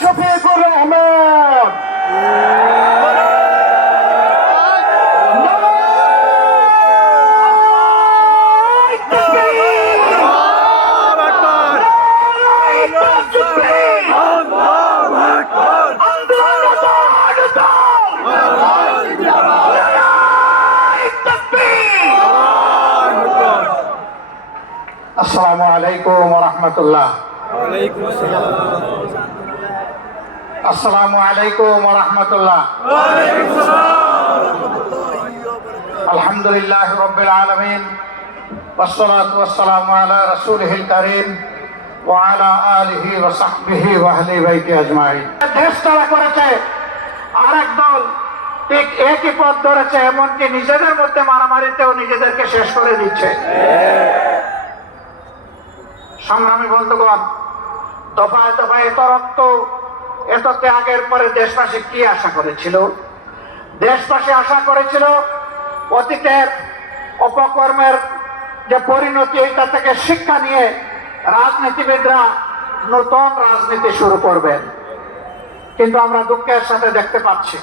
শফিকুর রহমান, আসসালামু আলাইকুম ওয়া রাহমাতুল্লাহ। আসসালামু আলাইকুম ওয়া রাহমাতুল্লাহ। আলহামদুলিল্লাহি রাব্বিল আলামিন ওয়াসসালাতু ওয়াসসালামু আলা রাসূলিহিল কারীম ওয়া আলা আলিহি ওয়া সাহবিহি ওয়া আহলি বাইতি আজমাইন। দেশ তারা করেছে, আরেক দল ঠিক একই পথ ধরেছে, এমনকি নিজেদের মধ্যে মারামারিতেও নিজেদেরকে শেষ করে দিচ্ছে। সংগ্রামী বন্ধুগণ, দফায় দফায় এত রক্ত, এত ত্যাগের পরে দেশবাসী কি আশা করেছিল? দেশবাসী আশা করেছিল অতীতের অপকর্মের যে পরিণতি, এটা থেকে শিক্ষা নিয়ে রাজনীতিবিদরা নতুন রাজনীতি শুরু করবেন। কিন্তু আমরা দুঃখের সাথে দেখতে পাচ্ছি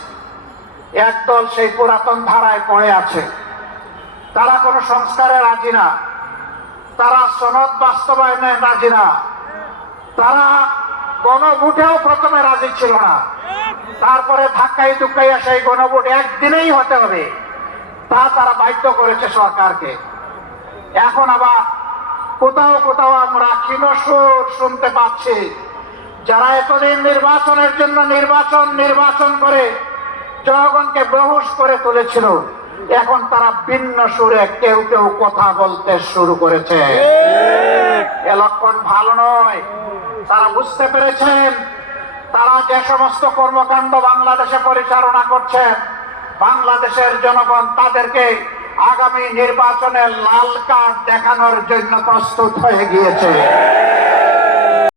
একদল সেই পুরাতন ধারায় পড়ে আছে। তারা কোনো সংস্কারে রাজি না, তারা সনদ বাস্তবায়নে রাজি না, তারা গণভোটেও প্রথমে রাজি ছিল না, তারপরে ধাক্কাই ধুক্কাইয়া সেই গণভোট একদিনেই হতে হবে তা তারা বাধ্য করেছে সরকারকে। এখন আবার কোথাও কোথাও আমরা ক্ষীণ সুর শুনতে পাচ্ছি, যারা এতদিন নির্বাচনের জন্য নির্বাচন করে জনগণকে বেহুশ করে তুলেছিল, এখন তারা ভিন্ন সুরে কেউ কেউ কথা বলতে শুরু করেছে। এ লক্ষণ ভালো নয়। তারা বুঝতে পেরেছেন তারা যে সমস্ত কর্মকাণ্ড বাংলাদেশে পরিচালনা করছেন, বাংলাদেশের জনগণ তাদেরকে আগামী নির্বাচনে লাল কার্ড দেখানোর জন্য প্রস্তুত হয়ে গিয়েছে।